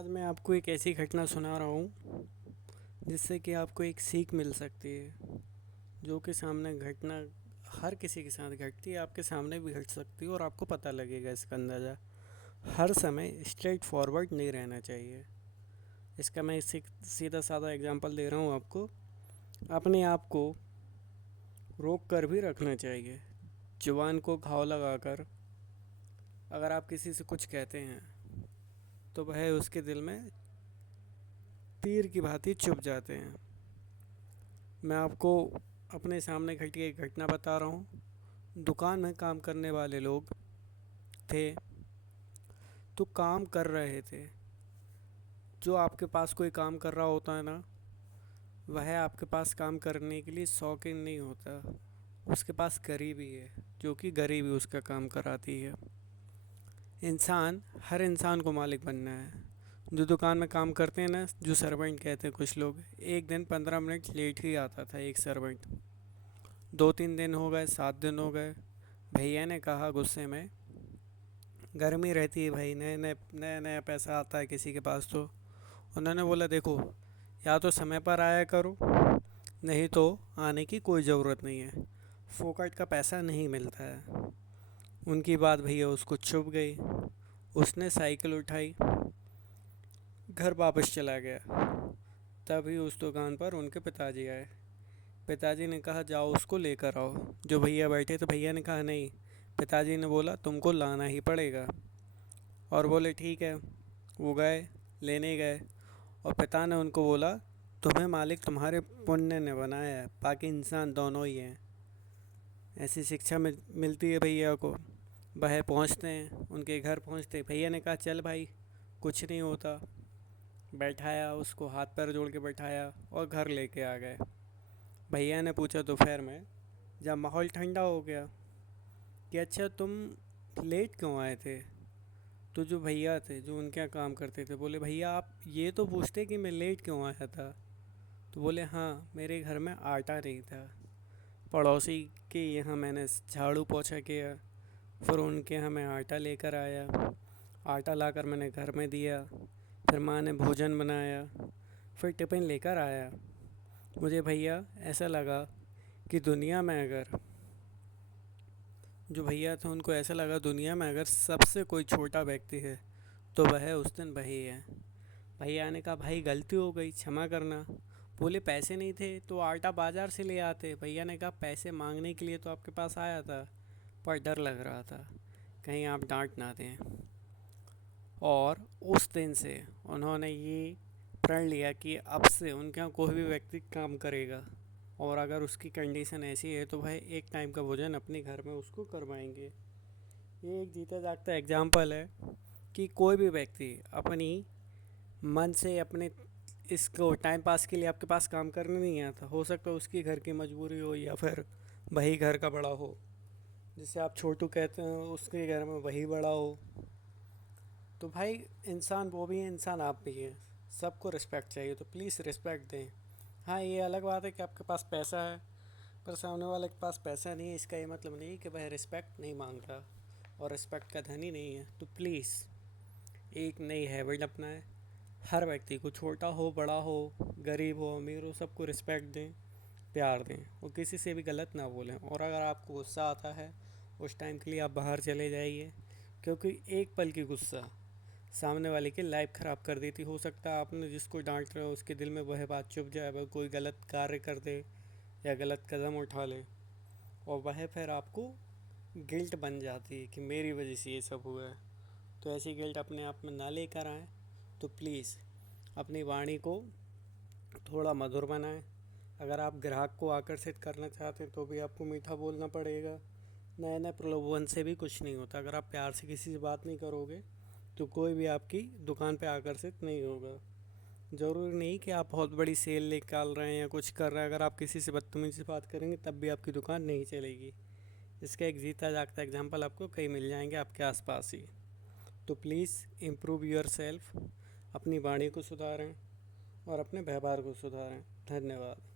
आज मैं आपको एक ऐसी घटना सुना रहा हूँ जिससे कि आपको एक सीख मिल सकती है। जो कि सामने घटना हर किसी के साथ घटती है, आपके सामने भी घट सकती है और आपको पता लगेगा इसका अंदाज़ा। हर समय स्ट्रेट फॉरवर्ड नहीं रहना चाहिए। इसका मैं सीधा साधा एग्जांपल दे रहा हूँ आपको। अपने आप को रोक कर भी रखना चाहिए। जुबान को घाव लगाकर अगर आप किसी से कुछ कहते हैं तो वह उसके दिल में तीर की भांति चुभ जाते हैं। मैं आपको अपने सामने घटी एक घटना बता रहा हूँ। दुकान में काम करने वाले लोग थे, तो काम कर रहे थे। जो आपके पास कोई काम कर रहा होता है ना, वह आपके पास काम करने के लिए शौकीन नहीं होता। उसके पास गरीबी है, जो कि गरीबी उसका काम कराती है। हर इंसान को मालिक बनना है। जो दुकान में काम करते हैं ना, जो सर्वेंट कहते हैं कुछ लोग, एक दिन 15 मिनट लेट ही आता था एक सर्वेंट। 2-3 दिन हो गए, 7 दिन हो गए। भैया ने कहा गुस्से में, गर्मी रहती है भाई, नए नए नया नया पैसा आता है किसी के पास तो। उन्होंने बोला देखो, या तो समय पर आया करो, नहीं तो आने की कोई ज़रूरत नहीं है, फोकट का पैसा नहीं मिलता है। उनकी बात भैया उसको चुभ गई। उसने साइकिल उठाई, घर वापस चला गया। तभी उस दुकान पर उनके पिताजी आए। पिताजी ने कहा जाओ उसको लेकर आओ। जो भैया बैठे थे, भैया ने कहा नहीं। पिताजी ने बोला तुमको लाना ही पड़ेगा। और बोले ठीक है। वो गए, लेने गए। और पिता ने उनको बोला तुम्हें मालिक तुम्हारे पुण्य ने बनाया है, बाकी इंसान दोनों ही हैं। ऐसी शिक्षा मिलती है भैया को। वह पहुंचते हैं, उनके घर पहुंचते भैया ने कहा चल भाई, कुछ नहीं होता। बैठाया उसको, हाथ पैर जोड़ के बैठाया और घर लेके आ गए। भैया ने पूछा दोपहर में, जब माहौल ठंडा हो गया, कि अच्छा तुम लेट क्यों आए थे। तो जो भैया थे, जो उनके यहाँ काम करते थे, बोले भैया आप ये तो पूछते कि मैं लेट क्यों आया था। तो बोले हाँ, मेरे घर में आटा नहीं था। पड़ोसी के यहाँ मैंने झाड़ू पोछा किया, फिर उनके यहाँ मैं आटा लेकर आया। आटा लाकर मैंने घर में दिया, फिर माँ ने भोजन बनाया, फिर टिफ़िन लेकर आया। मुझे भैया ऐसा लगा कि दुनिया में अगर जो भैया थे उनको ऐसा लगा दुनिया में अगर सबसे कोई छोटा व्यक्ति है तो वह उस दिन वही है। भैया ने कहा भाई गलती हो गई, क्षमा करना। बोले पैसे नहीं थे तो आटा बाज़ार से ले आते। भैया ने कहा पैसे मांगने के लिए तो आपके पास आया था, पर डर लग रहा था कहीं आप डांट ना दें। और उस दिन से उन्होंने ये प्रण लिया कि अब से उनके यहाँ कोई भी व्यक्ति काम करेगा और अगर उसकी कंडीशन ऐसी है तो वह एक टाइम का भोजन अपने घर में उसको करवाएंगे। ये एक जीता जागता एग्जाम्पल है कि कोई भी व्यक्ति अपनी मन से अपने इसको टाइम पास के लिए आपके पास काम करने नहीं आता। हो सकता है उसकी घर की मजबूरी हो या फिर वही घर का बड़ा हो, जिसे आप छोटू कहते हैं, उसके घर में वही बड़ा हो। तो भाई इंसान वो भी है, इंसान आप भी हैं। सबको रिस्पेक्ट चाहिए, तो प्लीज़ रिस्पेक्ट दें। हाँ, ये अलग बात है कि आपके पास पैसा है, पर सामने वाले के पास पैसा नहीं है, इसका ये मतलब नहीं कि वह रिस्पेक्ट नहीं मांग रहा और रिस्पेक्ट का धनी नहीं है। तो प्लीज़ एक नई हैबिट अपनाएं। हर व्यक्ति को, छोटा हो बड़ा हो, गरीब हो अमीर हो, सबको रिस्पेक्ट दें, प्यार दें और किसी से भी गलत ना बोलें। और अगर आपको गुस्सा आता है, उस टाइम के लिए आप बाहर चले जाइए, क्योंकि एक पल की गुस्सा सामने वाले की लाइफ ख़राब कर देती। हो सकता है आपने जिसको डांट रहे हो उसके दिल में वह बात चुभ जाए, वह कोई गलत कार्य कर दे या गलत कदम उठा ले, और वह फिर आपको गिल्ट बन जाती है कि मेरी वजह से ये सब हुआ है। तो ऐसी गिल्ट अपने आप में ना लेकर आएँ। तो प्लीज़ अपनी वाणी को थोड़ा मधुर बनाएं। अगर आप ग्राहक को आकर्षित करना चाहते हैं तो भी आपको मीठा बोलना पड़ेगा। नए नए प्रलोभन से भी कुछ नहीं होता। अगर आप प्यार से किसी से बात नहीं करोगे तो कोई भी आपकी दुकान पे आकर्षित नहीं होगा। ज़रूरी नहीं कि आप बहुत बड़ी सेल निकाल रहे हैं या कुछ कर रहे हैं, अगर आप किसी से बदतमीज़ी से बात करेंगे तब भी आपकी दुकान नहीं चलेगी। इसका एक जीता जागता एग्जाम्पल आपको कई मिल जाएंगे आपके आसपास ही। तो प्लीज़ इम्प्रूव योर सेल्फ, अपनी वाणी को सुधारें और अपने व्यवहार को सुधारें। धन्यवाद।